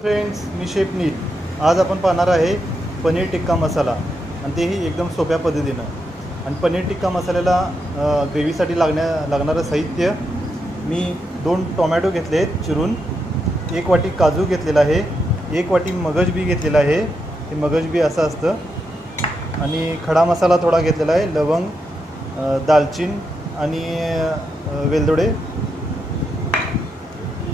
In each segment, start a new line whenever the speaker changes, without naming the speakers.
Friends मी chef आज आपण पाहणार आहे पनीर टिक्का मसाला. आणि तेही एकदम सोप्या पद्धतीनं. आणि पनीर टिक्का मसाल्याला ग्रेव्हीसाठी लागण्या लागणारं साहित्य मी दोन टोमॅटो घेतले आहेत चिरून. एक वाटी काजू घेतलेला आहे. एक वाटी मगज बी घेतलेला आहे. हे मगज बी असं असतं. आणि खडा मसाला थोडा घेतलेला आहे. लवंग अ, दालचीन आणि वेलदोडे.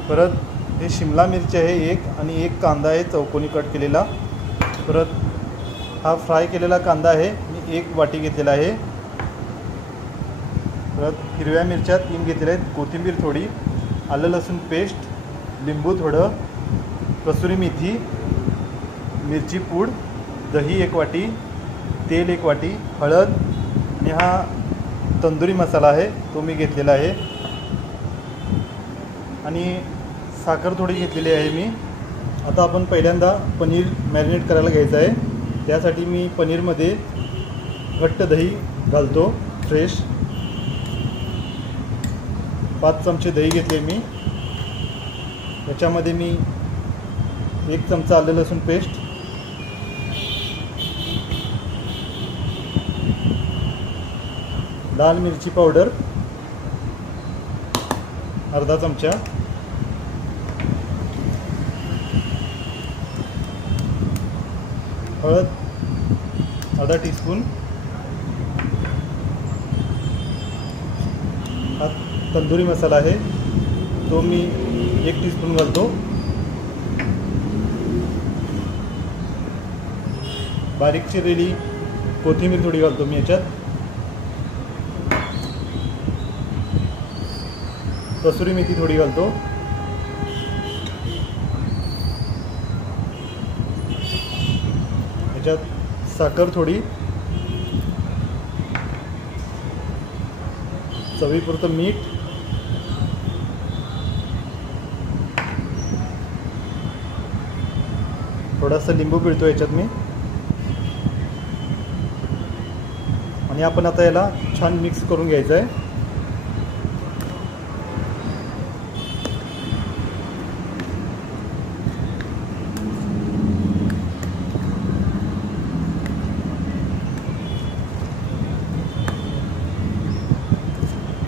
परत हे शिमला मिरची आहे एक आणि एक कांदा आहे चौकोनी कट केलेला. परत हा फ्राय केलेला कांदा आहे मी एक वाटी घेतलेला आहे. परत हिरव्या मिरच्या तीन घेतलेल्या आहेत कोथिंबीर थोडी आलं लसूण पेस्ट लिंबू थोडं कसुरी मेथी मिरची पूड दही एक वाटी तेल एक वाटी हळद आणि हा तंदुरी मसाला आहे तो मी घेतलेला आहे. आणि साखर थोडी घेतलेली आहे मी. आता आपण पहिल्यांदा पनीर मॅरिनेट करायला घ्यायचं आहे. त्यासाठी मी पनीरमध्ये घट्ट दही घालतो फ्रेश पाच चमचे दही घेतले मी. याच्यामध्ये मी एक चमचा आलं लसूण पेस्ट लाल मिरची पावडर अर्धा चमचा. हळद अर्धा टीस्पून हा तंदुरी मसाला आहे. तो मी एक टीस्पून घालतो. बारीक चिरलेली कोथिंबीर थोडी घालतो मी याच्यात. कसुरी मेथी थोडी घालतो याच्यात साखर थोडी. चवीपुरतं मीठ. थोडासा लिंबू पिळतो याच्यात मी. आणि आपण आता याला छान मिक्स करून घ्यायचं आहे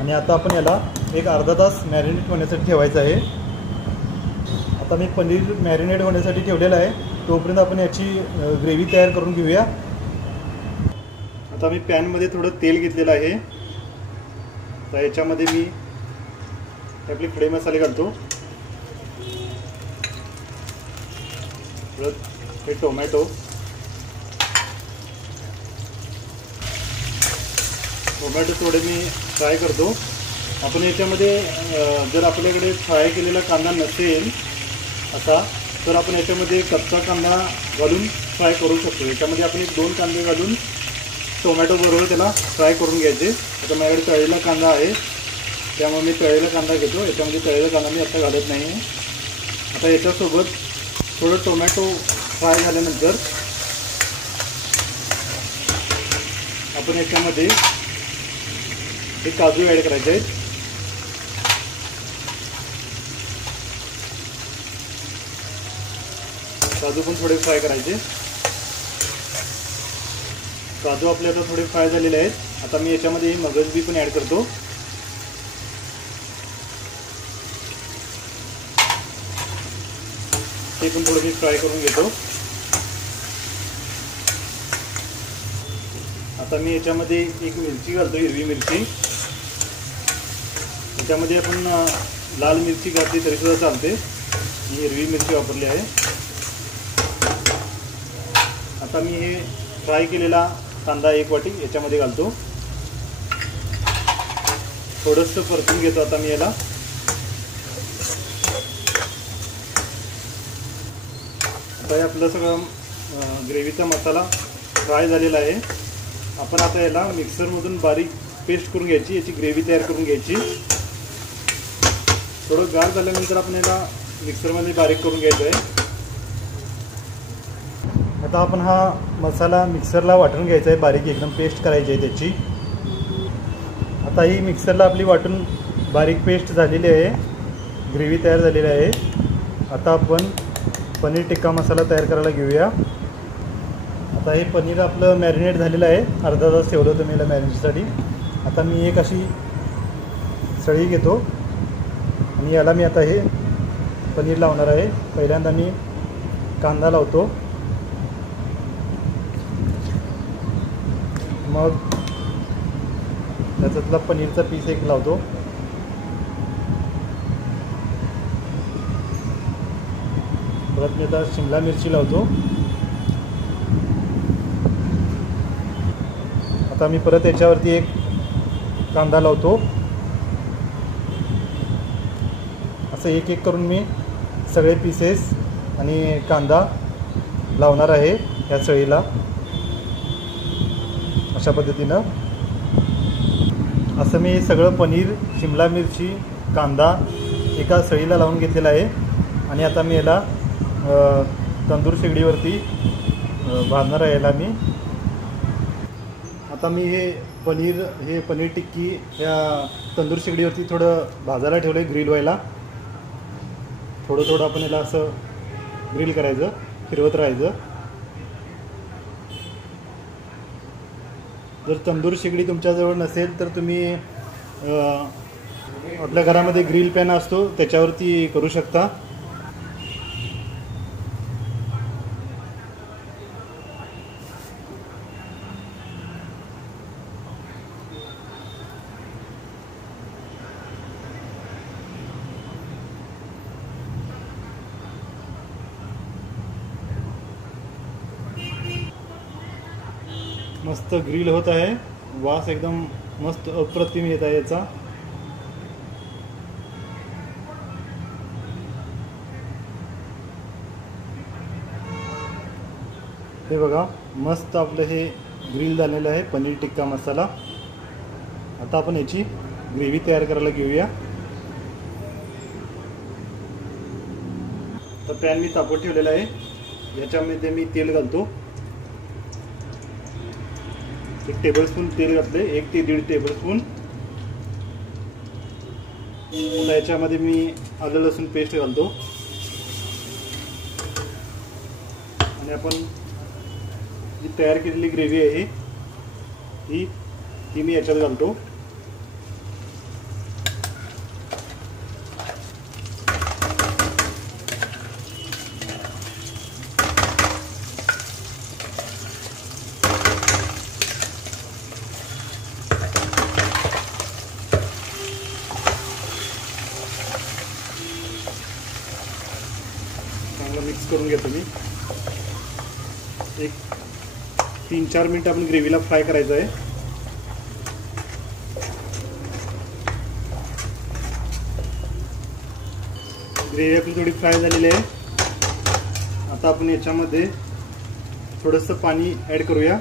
आणि आता आपण याला एक अर्धा तास मॅरिनेट होण्यासाठी ठेवायचं आहे. आता मी पनीर मॅरिनेट होण्यासाठी ठेवलेलं आहे. तोपर्यंत आपण याची ग्रेव्ही तयार करून घेऊया. आता मी पॅनमध्ये थोडं तेल घेतलेलं आहे. तर याच्यामध्ये मी आपले खडे मसाले घालतो. परत हे टोमॅटो टोमॅटो थोडे मी फ्राय करतो. आपण याच्यामध्ये जर आपल्याकडे फ्राय केलेला कांदा नसेल असा तर आपण याच्यामध्ये कच्चा कांदा घालून फ्राय करू शकतो. याच्यामध्ये आपण एक दोन कांदे घालून टोमॅटो बरोबर त्याला फ्राय करून घ्यायचे. आता माझ्याकडे तळलेला कांदा आहे. त्यामुळे मी तळलेला कांदा घेतो. याच्यामध्ये तळलेला कांदा मी आता घालत नाही. आहे आता याच्यासोबत थोडं टोमॅटो फ्राय झाल्यानंतर आपण याच्यामध्ये हे काजू ॲड करायचे आहेत. काजू पण थोडे फ्राय करायचे. काजू आपले आता थोडे फ्राय झालेले आहेत. आता मी याच्यामध्ये मगज बी पण ॲड करतो. ते पण थोडं मी फ्राय करून घेतो. आता मी याच्यामध्ये एक मिरची घालतो हिरवी मिरची. त्याच्यामध्ये आपण लाल मिरची घातली तरीसुद्धा चालते. ही हिरवी मिरची वापरली आहे. आता मी हे फ्राय केलेला कांदा एक वाटी याच्यामध्ये घालतो. थोडंसं परतून घेतो आता मी याला. आता हे आपलं सगळं ग्रेव्हीचा मसाला फ्राय झालेला आहे. आपण आता याला मिक्सरमधून बारीक पेस्ट करून घ्यायची याची ग्रेव्ही तयार करून घ्यायची. थोडं गार झाल्यानंतर आपण याला मिक्सरमध्ये बारीक करून घ्यायचं आहे. आता आपण हा मसाला मिक्सरला वाटून घ्यायचा आहे बारीक एकदम पेस्ट करायची आहे त्याची. आता ही मिक्सरला आपली वाटून बारीक पेस्ट झालेली आहे ग्रेव्ही तयार झालेली आहे. आता आपण पनीर टिक्का मसाला तयार करायला घेऊया. आता हे पनीर आपलं मॅरिनेट झालेलं आहे अर्धा तास ठेवलं होतं मी याला मॅरिनेटसाठी आता मी एक अशी सळी घेतो. आणि याला मी आता हे पनीर लावणार आहे. पहिल्यांदा मी कांदा लावतो. मग त्याच्यातला पनीरचा पीस एक लावतो. परत मी आता शिमला मिरची लावतो. आता मी परत याच्यावरती एक कांदा लावतो. असं एक एक करून मी सगळे पीसेस आणि कांदा लावणार आहे ह्या सळीला अशा पद्धतीनं. असं मी सगळं पनीर शिमला मिरची कांदा एका सळीला लावून घेतलेला आहे. आणि आता मी याला तंदूर शेगडीवरती भाजणार आहे याला मी. आता मी हे पनीर हे पनीर टिक्की या तंदूर शेगडीवरती थोडं भाजायला ठेवलं आहे ग्रिल व्हायला. थोडं थोडं आपण याला असं ग्रिल करायचं फिरवत राहायचं. जर तंदूर शेगडी तुमच्याजवळ नसेल तर तुम्ही आपल्या घरामध्ये ग्रिल पॅन असतो त्याच्यावरती करू शकता. मस्त ग्रिल होत आहे. वास एकदम मस्त अप्रतिम येत आहे याचा. हे बघा मस्त आपलं हे ग्रिल झालेलं आहे पनीर टिक्का मसाला. आता आपण याची ग्रेव्ही तयार करायला घेऊया. तर पॅन मी तापवत ठेवलेला आहे. याच्यामध्ये मी तेल घालतो. एक टेबलस्पून तेल घातले एक ते दीड टेबलस्पून आता याच्यामध्ये मी आलं लसूण पेस्ट घालतो. आणि आपण जी तयार केलेली ग्रेव्ही आहे ही ती मी याच्यात घालतो. चांगलं मिक्स करून घेतो मी. एक तीन चार मिनिट आपण ग्रेव्हीला फ्राय करायचं आहे. ग्रेव्ही आपली थोडी फ्राय झालेली आहे. आता आपण याच्यामध्ये थोडंसं पाणी ॲड करूया.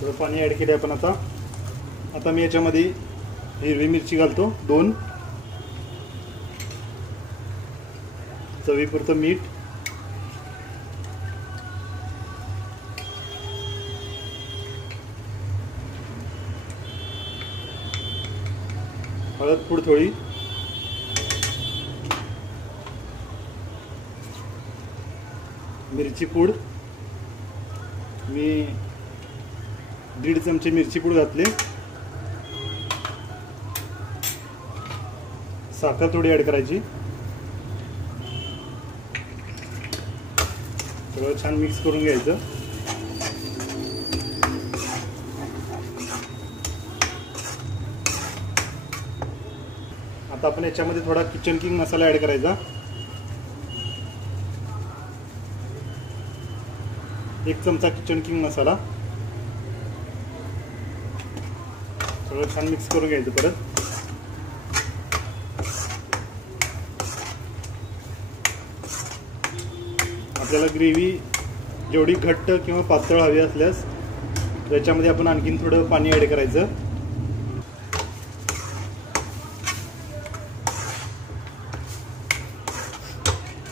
थोडं पाणी ॲड केले आपण आता. आता मी याच्यामध्ये हिरवी मिरची घालतो दोन. चवीपुरतं मीठ. हळद पूड थोडी. मिरची पूड. मी दीड चमचे मिरची पूड घातले. साखर थोडी ॲड करायची. सगळं छान मिक्स करून घ्यायचं. आता आपण याच्यामध्ये थोडा किचन किंग मसाला ॲड करायचा. एक चमचा किचन किंग मसाला. सगळं छान मिक्स करून घ्यायचं परत. आपल्याला ग्रेव्ही जेवढी घट्ट किंवा पातळ हवी असल्यास याच्यामध्ये आपण आणखीन थोडं पाणी ॲड करायचं.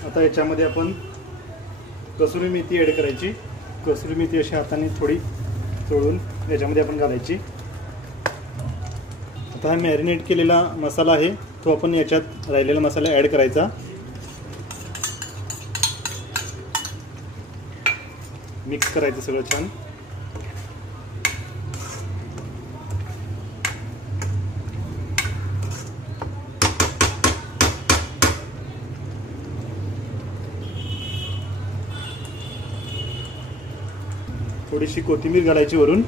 आता याच्यामध्ये आपण कसुरी मेथी ॲड करायची. कसुरी मेथी अशी हाताने थोडी चोळून याच्यामध्ये आपण घालायची. आता हा मॅरिनेट केलेला मसाला आहे तो आपण याच्यात राहिलेला मसाला ॲड करायचा. मिक्स करायचं सगळं छान. थोडीशी कोथिंबीर घालायची वरून.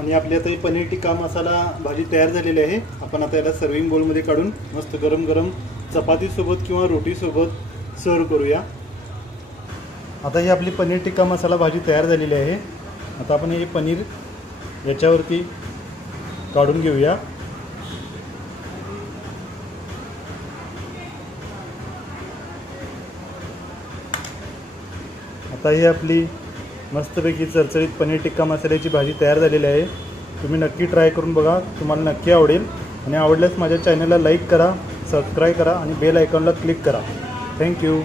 आणि आपली आता पनीर टिक्का मसाला भाजी तयार झालेली आहे. आपण आता याला सर्विंग बोलमध्ये काढून मस्त गरम गरम चपातीसोबत किंवा रोटीसोबत सर्व करूया. आता ही आपली पनीर टिक्का मसाला भाजी तयार झालेली आहे. आता आपण हे पनीर याच्यावरती काढून घेऊया. आता ही आपली मस्तपैकी चरचरीत पनीर टिक्का मसाल्याची भाजी तयार झालेली आहे. तुम्ही नक्की ट्राय करून बघा. तुम्हाला नक्की आवडेल. आणि आवडल्यास माझ्या चॅनलला लाईक करा सबस्क्राईब करा आणि बेल आयकॉनला क्लिक करा. थँक्यू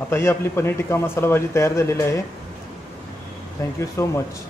आता ही आपली पनीर टिक्का मसाला भाजी तयार झालेली आहे. Thank you so much